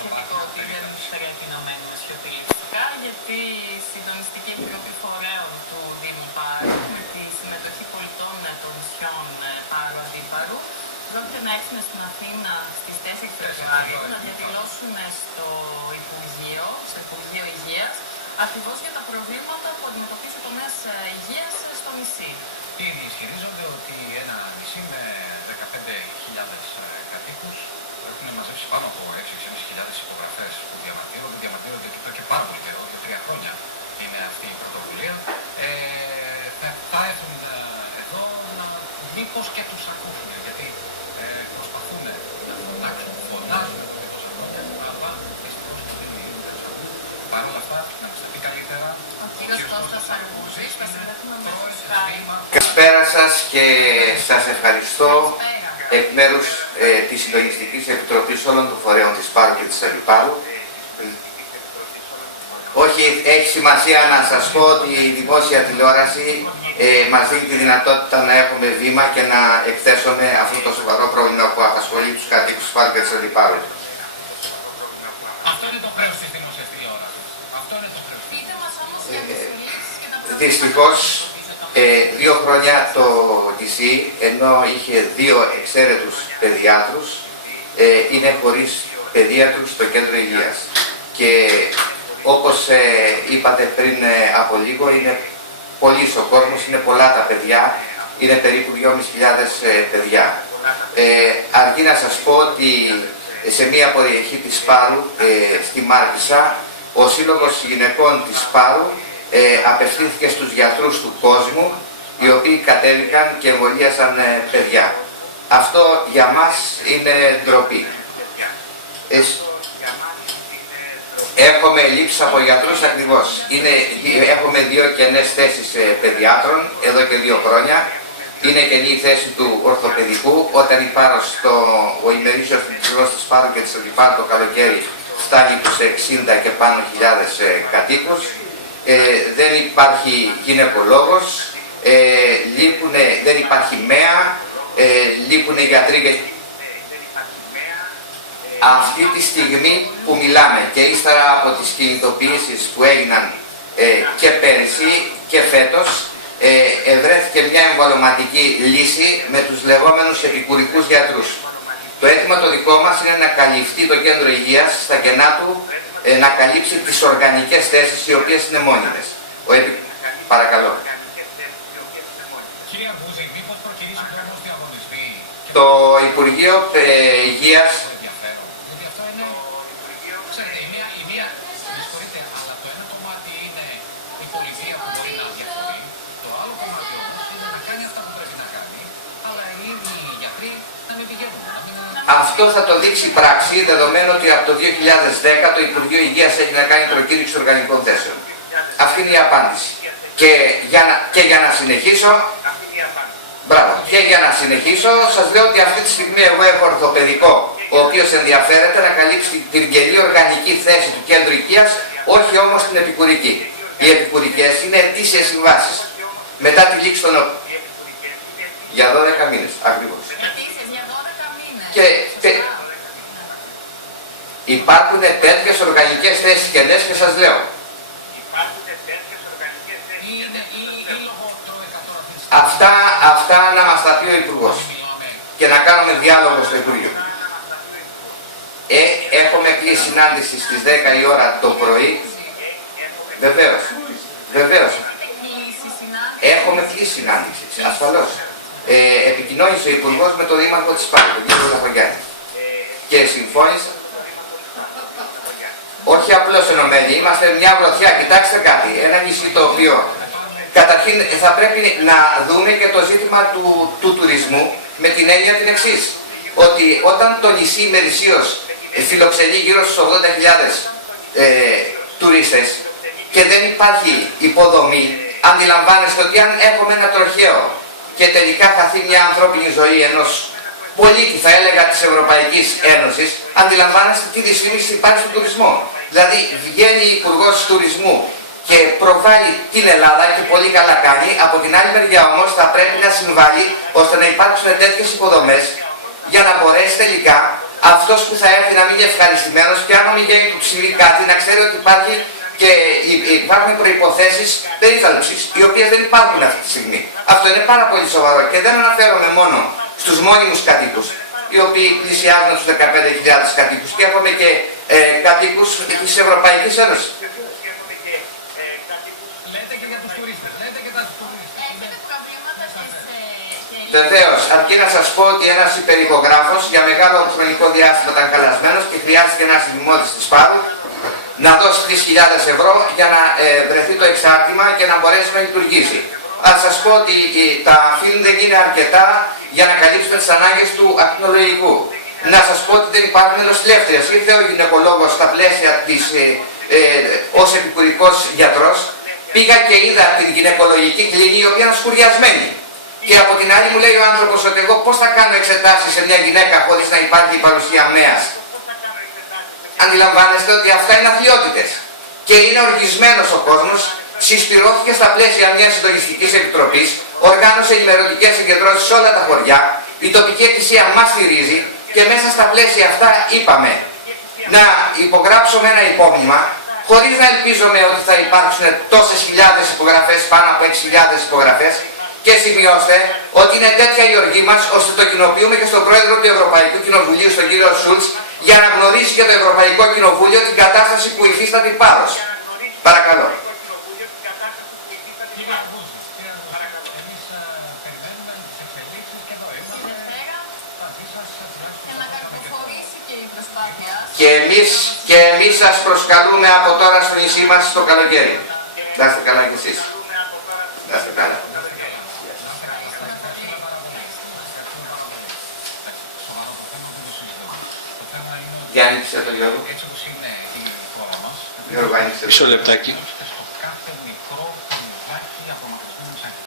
θετικό ότι δεν περιέχει ενωμένη με σιωπηλή φυσικά, γιατί η Συντονιστική Επιτροπή Φορέων του Δήμου Πάρου, με τη συμμετοχή πολιτών των νησιών Πάρου Αντίπαρου, πρόκειται να έρθουν στην Αθήνα στις 4 Φεβρουαρίου να διαδηλώσουν στο Υπουργείο Υγείας, ακριβώς για τα προβλήματα που αντιμετωπίζει ο τομέας υγείας στο νησί. Ήδη ισχυρίζονται ότι ένα νησί με 15.000 κατοίκους έχουν μαζέψει πάνω από 6.500 υπογραφές που διαμαρτύρονται και εδώ και πάρα πολύ καιρό, για 3 χρόνια είναι αυτή η πρωτοβουλία. Θα έρθουν εδώ μήπως και τους ακούσουν, γιατί προσπαθούν να φωνάξουν, φωνάζουν και τόσα χρόνια, αλλά δυστυχώς δεν είναι ακούν. Παρ' όλα αυτά, να μας τα πει καλύτερα. Ο κύριος Κώστας Αρμπούζης, θα συνδεθούμε αμέσως. Καλησπέρα σας και σας ευχαριστώ εκ μέρους της Συντονιστικής Επιτροπής όλων των φορέων της Πάρου και της Αντιπάρου. Όχι, έχει σημασία να σας πω ότι η δημόσια τηλεόραση μας δίνει τη δυνατότητα να έχουμε βήμα και να εκθέσουμε αυτό το σοβαρό πρόβλημα που απασχολεί τους κατοίκους της Πάρου και της Αντιπάρου. Αυτό είναι το χρέος της δημόσιας τηλεόρασης. Αυτό είναι το χρέος. Πείτε μας όμως για τις λύσεις και τα προβλήματα. Δυστυχώς, 2 χρόνια το νησί, ενώ είχε 2 εξαίρετους παιδιάτρους, είναι χωρίς παιδίατρους στο κέντρο υγείας. Και όπως είπατε πριν από λίγο, είναι πολύς ο κόσμος, είναι πολλά τα παιδιά, είναι περίπου 2.500 παιδιά. Αρκεί να σας πω ότι σε μία περιοχή της Πάρου, στη Μάρκισσα, ο Σύλλογος Γυναικών της Πάρου απευθύνθηκε στους γιατρούς του κόσμου, οι οποίοι κατέβηκαν και εμβολίασαν παιδιά. Αυτό για μας είναι ντροπή. Έχουμε λήψεις από γιατρούς ακριβώς. Έχουμε 2 κενές θέσεις παιδιάτρων εδώ και 2 χρόνια. Είναι κενή η θέση του ορθοπαιδικού, όταν ο ημερήσιος πληθυσμός της Πάρου και της Αντιπάρου το καλοκαίρι φτάνει τους 60 και πάνω χιλιάδες κατοίκους. Δεν υπάρχει γυναικολόγος, δεν υπάρχει ΜΕΑ, λείπουν γιατροί. Αυτή τη στιγμή που μιλάμε και ύστερα από τις κινητοποιήσεις που έγιναν και πέρυσι και φέτος, ευρέθηκε μια εμβαλωματική λύση με τους λεγόμενους επικουρικούς γιατρούς. Το αίτημα το δικό μας είναι να καλυφθεί το κέντρο υγείας στα κενά του, να καλύψει τις οργανικές θέσεις οι οποίες είναι μόνιμες. Παρακαλώ. Κύριε Αρμπούζη, μήπως προκυρήσει όμως διαγωνιστή? Το Υπουργείο Υγείας. Γιατί αυτό είναι, ξέρετε, η μία, με συγχωρείτε, αλλά το ένα κομμάτι είναι η πολιτεία που μπορεί να διαφορεί, το άλλο κομμάτι όμως είναι να κάνει αυτά που πρέπει να κάνει, αλλά οι ίδιοι γιατροί να μην πηγαίνουν. Αυτό θα το δείξει η πράξη, δεδομένου ότι από το 2010 το Υπουργείο Υγείας έχει να κάνει προκήρυξη οργανικών θέσεων. Αυτή είναι η απάντηση. Και για να συνεχίσω, σας λέω ότι αυτή τη στιγμή εγώ έχω ορθοπαιδικό, ο οποίος ενδιαφέρεται να καλύψει την κενή οργανική θέση του κέντρου υγείας, όχι όμως την επικουρική. Οι επικουρικές είναι ετήσιες συμβάσεις. Μετά τη λήξη των για 12 μήνες, ακριβώς. Και υπάρχουν τέτοιες οργανικές θέσεις κενές και σας λέω. Αυτά να μας τα πει ο Υπουργός και να κάνουμε διάλογο στο Υπουργείο. Έχουμε κλείσει συνάντηση στις 10 η ώρα το πρωί. Βεβαίως. Έχουμε κλείσει συνάντηση, ασφαλώς. Επικοινώνησε ο Υπουργός με τον Δήμαρχο της Πάρου, τον κ. Λαφογιάννη. Και συμφώνησε. Όχι απλώς ενωμένοι, είμαστε μια γροθιά. Κοιτάξτε κάτι, ένα νησί το οποίο καταρχήν θα πρέπει να δούμε και το ζήτημα του τουρισμού με την έννοια την εξής. Ότι όταν το νησί ημερησίως φιλοξενεί γύρω στους 80.000 τουρίστες και δεν υπάρχει υποδομή, αντιλαμβάνεστε ότι αν έχουμε ένα τροχαίο και τελικά χαθεί μια ανθρώπινη ζωή ενός πολίτη, θα έλεγα, της Ευρωπαϊκής Ένωσης, αντιλαμβάνεστε τι δυσφήμιση υπάρχει στον τουρισμό. Δηλαδή βγαίνει η Υπουργός Τουρισμού και προβάλλει την Ελλάδα και πολύ καλά κάνει, από την άλλη μεριά όμως θα πρέπει να συμβάλλει ώστε να υπάρξουν τέτοιες υποδομές για να μπορέσει τελικά αυτός που θα έρθει να μην είναι ευχαριστημένος και αν ο Μιγέννη του συμβεί κάτι να ξέρει ότι υπάρχει και υπάρχουν προϋποθέσεις περίθαλψης, οι οποίες δεν υπάρχουν αυτή τη στιγμή. Αυτό είναι πάρα πολύ σοβαρό και δεν αναφέρομαι μόνο στους μόνιμους κατοίκους, οι οποίοι πλησιάζουν τους 15.000 κατοίκους και έχουμε και κατοίκους της Ευρωπαϊκής Ένωσης. Λέτε και για τους τουρίστες, λέτε και τα τουρίστες. Έχετε προβλήματα Βεβαίως, αρκεί να σας πω ότι ένας υπερηχογράφος για μεγάλο χρονικό διάστημα ήταν χαλασμένος και χρειάστηκε ένας δημότης της Πάρου να δώσει 3.000 ευρώ για να βρεθεί το εξάρτημα και να μπορέσει να λειτουργήσει. Ας σας πω ότι τα φιλμ δεν είναι αρκετά για να καλύψουν τις ανάγκες του ακτινολογικού. Να σας πω ότι δεν υπάρχουν νοσηλεύτριες. Ήρθε ο γυναικολόγος στα πλαίσια της, ως επικουρικός γιατρός. Πήγα και είδα την γυναικολογική κλινή, η οποία είναι σκουριασμένη. Και από την άλλη μου λέει ο άνθρωπος ότι εγώ πώς θα κάνω εξετάσεις σε μια γυναίκα χωρίς να υπάρχει η παρουσία αμαίας. Αντιλαμβάνεστε ότι αυτά είναι αθλιότητες. Και είναι οργισμένος ο κόσμος, συσπηρώθηκε στα πλαίσια μιας συντονιστικής επιτροπής, οργάνωσε ενημερωτικές συγκεντρώσεις σε όλα τα χωριά, η τοπική εκκλησία μας στηρίζει και μέσα στα πλαίσια αυτά είπαμε να υπογράψουμε ένα υπόμνημα, χωρίς να ελπίζουμε ότι θα υπάρξουν τόσες χιλιάδες υπογραφές, πάνω από 6.000 υπογραφές, και σημειώστε ότι είναι τέτοια η οργή μας, ώστε το κοινοποιούμε και στον πρόεδρο του Ευρωπαϊκού Κοινοβουλίου, στον κύριο Σούλτς, για να γνωρίσει και το Ευρωπαϊκό Κοινοβούλιο την κατάσταση που υφίσταται η Πάρος. Παρακαλώ. Κύριε Μπούζη, εμείς περιμένουμε τις εξελίξεις και εδώ είμαστε. Μαζί σας και να καρποφορήσει και η προσπάθειά σας. Και εμείς σας προσκαλούμε από τώρα στο νησί μας το καλοκαίρι. Να είστε καλά κι εσείς. Να είστε καλά. Για άνοιξε το Γιώργο. Έτσι όπως είναι η χώρα μας. Γιώργο, άνοιξε το. Μισό λεπτάκι.